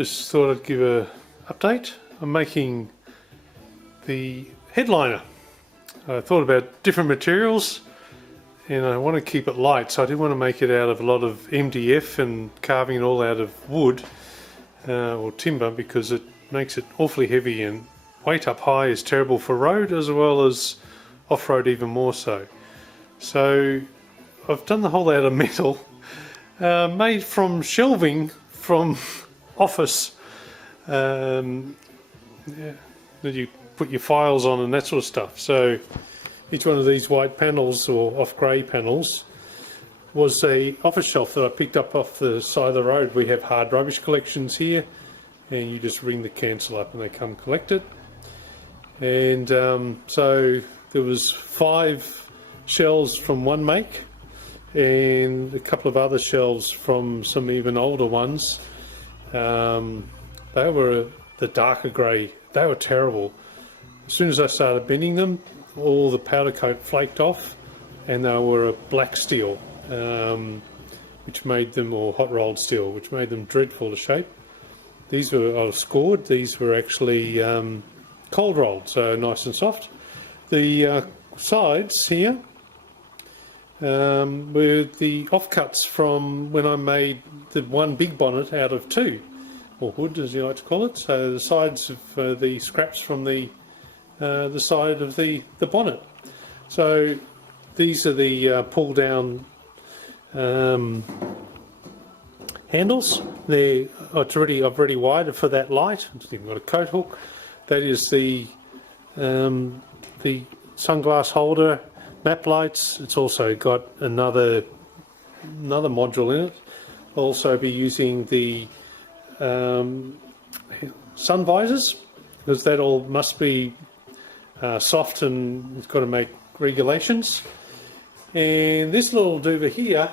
Just thought I'd give a update. I'm making the headliner. I thought about different materials and I want to keep it light, so I didn't want to make it out of a lot of MDF and carving it all out of wood or timber, because it makes it awfully heavy, and weight up high is terrible for road as well as off-road, even more so. So I've done the whole out of metal, made from shelving from office, that you put your files on and that sort of stuff. So each one of these white panels, or off grey panels, was a office shelf that I picked up off the side of the road. We have hard rubbish collections here, and you just ring the cancel up and they come collect it. And so there was 5 shelves from one make and a couple of other shelves from some even older ones. They were the darker grey. They were terrible. As soon as I started bending them, all the powder coat flaked off, and they were a black steel, which made them, or hot rolled steel, which made them dreadful to shape. These were, I was scored, these were actually cold rolled, so nice and soft. The sides here were the offcuts from when I made the one big bonnet out of 2, or hood as you like to call it. So the sides of the scraps from the side of the bonnet. So these are the pull down handles. I've already wired for that light. I've even got a coat hook. That is the sunglass holder, map lights. It's also got another module in it. I'll also be using the sun visors, because that all must be soft, and it's got to make regulations. And this little duva here,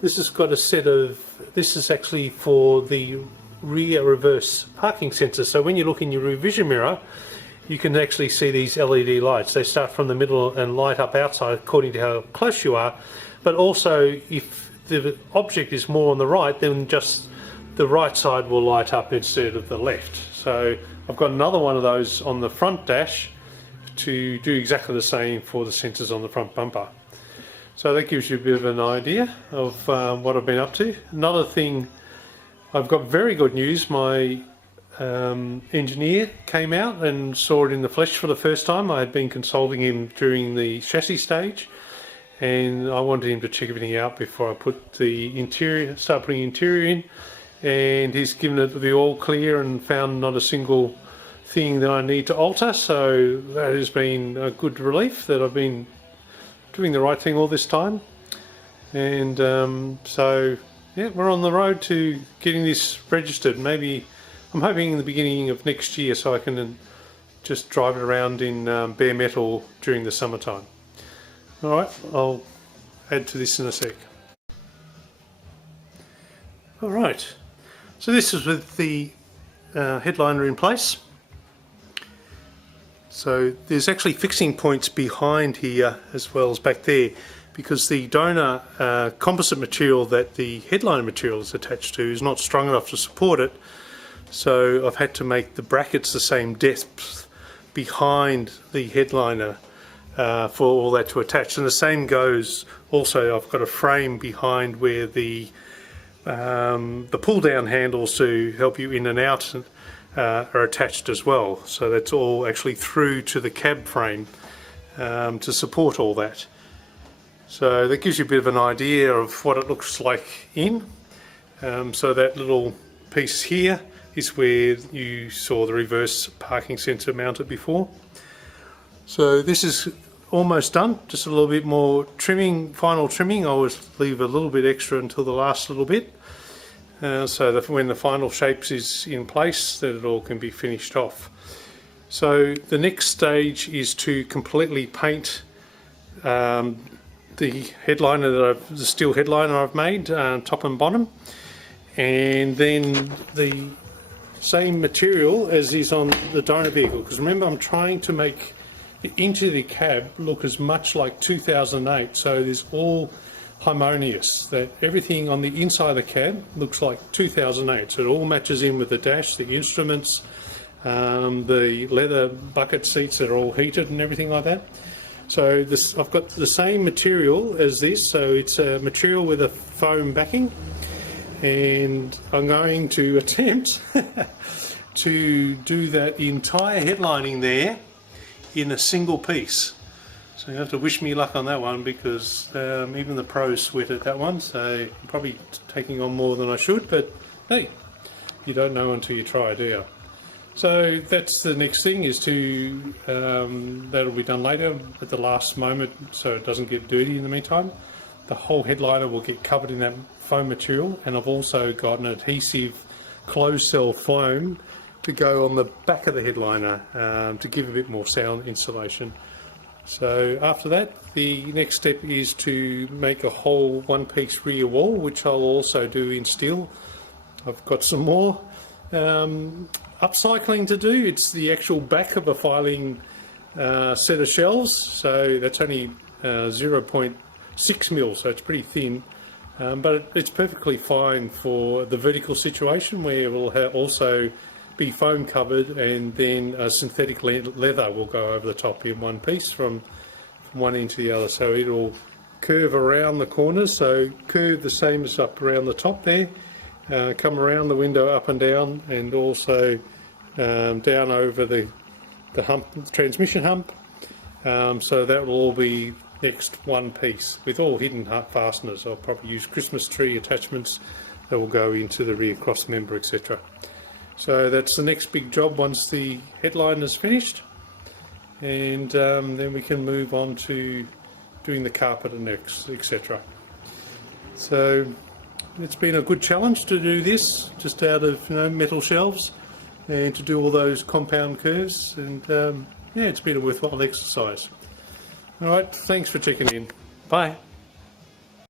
this has got a set of, this is actually for the rear reverse parking sensor. So when you look in your rear vision mirror, you can actually see these LED lights. They start from the middle and light up outside according to how close you are. But also, if the object is more on the right, then just the right side will light up instead of the left. So I've got another one of those on the front dash to do exactly the same for the sensors on the front bumper. So that gives you a bit of an idea of what I've been up to. Another thing, I've got very good news. My engineer came out and saw it in the flesh for the first time. I had been consulting him during the chassis stage, and I wanted him to check everything out before I put the interior, start putting interior in. And he's given it the all clear and found not a single thing that I need to alter. So that has been a good relief that I've been doing the right thing all this time. And so yeah, we're on the road to getting this registered. Maybe I'm hoping in the beginning of next year, so I can just drive it around in bare metal during the summertime. Alright, I'll add to this in a sec. Alright, so this is with the headliner in place. So there's actually fixing points behind here as well as back there, because the donor composite material that the headliner material is attached to is not strong enough to support it. So I've had to make the brackets the same depth behind the headliner for all that to attach. And the same goes also, I've got a frame behind where the pull down handles to help you in and out are attached as well. So that's all actually through to the cab frame to support all that. So that gives you a bit of an idea of what it looks like in. So that little piece here is where you saw the reverse parking sensor mounted before. So this is almost done, just a little bit more trimming, final trimming. I always leave a little bit extra until the last little bit, so that when the final shapes is in place, that it all can be finished off. So the next stage is to completely paint the headliner the steel headliner I've made, top and bottom, and then the same material as is on the donor vehicle, because remember, I'm trying to make it into the cab look as much like 2008. So there's all harmonious, that everything on the inside of the cab looks like 2008. So it all matches in with the dash, the instruments, the leather bucket seats that are all heated and everything like that. So this, I've got the same material as this, so it's a material with a foam backing, and I'm going to attempt to do that entire headlining there in a single piece. So you have to wish me luck on that one, because even the pros sweat at that one, so I'm probably taking on more than I should, but hey, you don't know until you try, do you? So that's the next thing, is to, that'll be done later at the last moment so it doesn't get dirty in the meantime. The whole headliner will get covered in that foam material, and I've also got an adhesive closed cell foam to go on the back of the headliner to give a bit more sound insulation. So after that, the next step is to make a whole one-piece rear wall, which I'll also do in steel. I've got some more upcycling to do. It's the actual back of a filing set of shelves, so that's only 0.6 mil, so it's pretty thin, but it's perfectly fine for the vertical situation, where it will also be foam covered, and then a synthetic leather will go over the top in one piece from one end to the other, so it'll curve around the corners, so curve the same as up around the top there, come around the window up and down, and also down over the hump, the transmission hump, so that will all be next one piece with all hidden fasteners. I'll probably use Christmas tree attachments that will go into the rear cross member, etc. So that's the next big job once the headliner is finished, and then we can move on to doing the carpet and etc. So it's been a good challenge to do this just out of metal shelves, and to do all those compound curves, and yeah, it's been a worthwhile exercise. Alright, thanks for checking in. Bye.